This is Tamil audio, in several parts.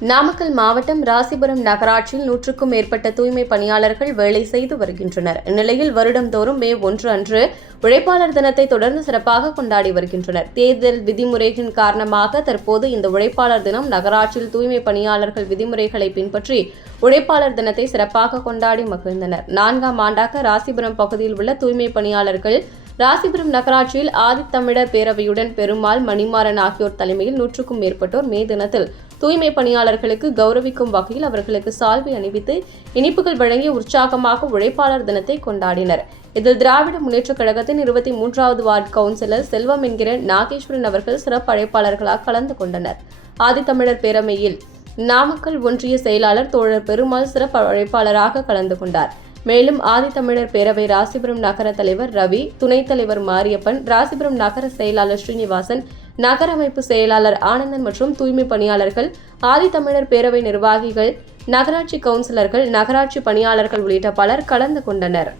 நாமக்கல் மாவட்டம் ராசிபுரம் நகராட்சியில் 100க்கும் மேற்பட்ட தூய்மை பணியாளர்கள் வேலை செய்து வருகின்றனர். இந்நிலையில் வருடந்தோறும் மே 1 அன்று உழைப்பாளர் தினத்தை தொடர்ந்து சிறப்பாக கொண்டாடி வருகின்றனர். தேர்தல் விதிமுறைகளின் காரணமாக தற்போது இந்த உழைப்பாளர் தினம் நகராட்சியில் தூய்மை பணியாளர்கள் விதிமுறைகளை பின்பற்றி உழைப்பாளர் தினத்தை சிறப்பாக கொண்டாடி மகிழ்ந்தனர். 4ஆம் ஆண்டாக ராசிபுரம் பகுதியில் உள்ள தூய்மை பணியாளர்கள் ராசிபுரம் நகராட்சியில் ஆதித்தமிழர் பேரவையுடன் பெருமாள், மணிமாறன் ஆகியோர் தலைமையில் 100க்கும் மேற்பட்டோர் மே தினத்தில் தூய்மை பணியாளர்களுக்கு கௌரவிக்கும் வகையில் அவர்களுக்கு சால்வை அணிவித்து இனிப்புகள் வழங்கி உற்சாகமாக உழைப்பாளர் தினத்தை கொண்டாடினர். இதில் திராவிட முன்னேற்றக் கழகத்தின் 23வது வார்டு கவுன்சிலர் செல்வம் என்கிற நாகேஸ்வரன் அவர்கள் சிறப்பு அழைப்பாளர்களாக கலந்து கொண்டனர். ஆதித்தமிழர் பேரவையில் நாமக்கல் ஒன்றிய செயலாளர் தோழர் பெருமாள் சிறப்பு அழைப்பாளராக கலந்து கொண்டார். மேலும் ஆதித்தமிழர் பேரவை ராசிபுரம் நகர தலைவர் ரவி, துணைத் தலைவர் மாரியப்பன், ராசிபுரம் நகர செயலாளர் ஸ்ரீனிவாசன், நகர அமைப்பு செயலாளர் ஆனந்தன் மற்றும் தூய்மை பணியாளர்கள், ஆதித்தமிழர் பேரவை நிர்வாகிகள், நகராட்சி கவுன்சிலர்கள், நகராட்சி பணியாளர்கள் உள்ளிட்ட பலர் கலந்து கொண்டனர்.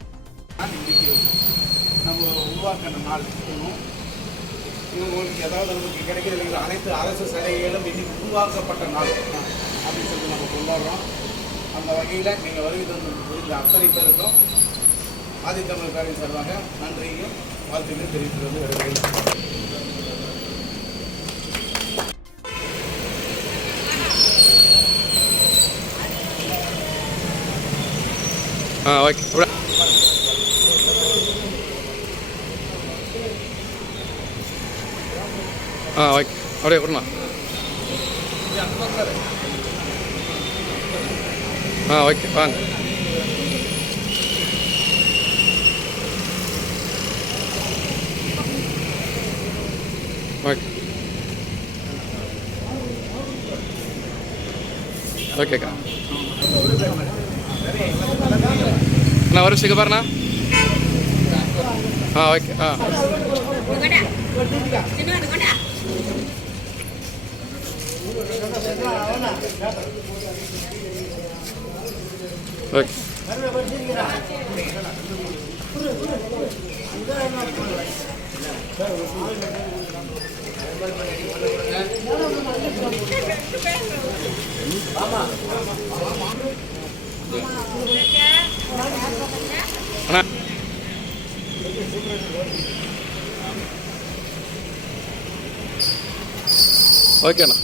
அனைத்து அரசு சலுகைகளும் உருவாக்கப்பட்ட நாள் அப்படின்னு சொல்லி நம்ம கொண்டாடுறோம். அந்த வகையில் நீங்கள் வருகை தந்து புரிந்த அத்தனை பேருக்கும் ஆதித்தமிழர் பேரவை சார்பாக நன்றியும் வாழ்த்துக்கள் தெரிவித்துள்ளது வருகிறேன். அப்படியே விடலாம். ஓகே வாங்க. ஓகே ஓகேக்கா அண்ணா ஒரு சிக்க பாருண்ணா. ஓகே ஓகே அண்ணா ஓகேண்ணா.